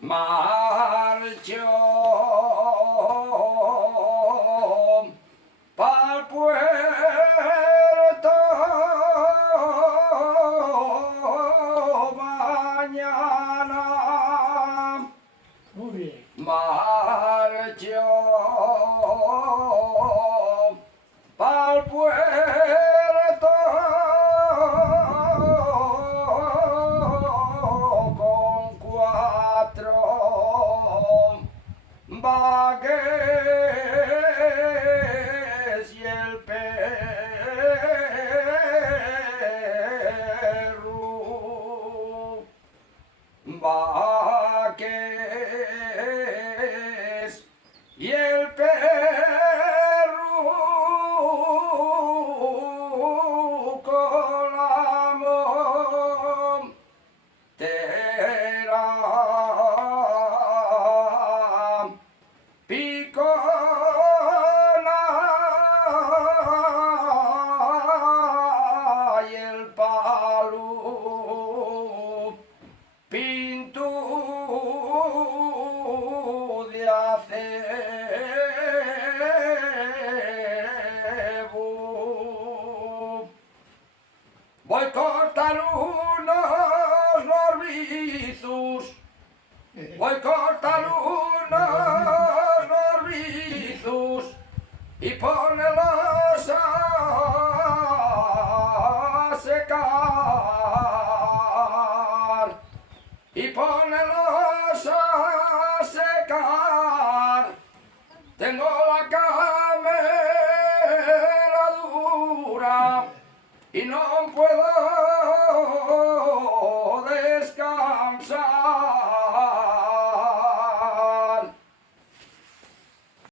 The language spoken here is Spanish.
marchó pa'l puerto mañana. Muy bien. Marchó pa'l puerto con 4 bagues y el perro. Baques y el perro con la montera picona y el palo pinto de acebo. Voy a cortar unos norbizos, voy a cortar unos norbizos y ponerlos a secar. Y ponerlos a secar. Tengo la camera dura y no puedo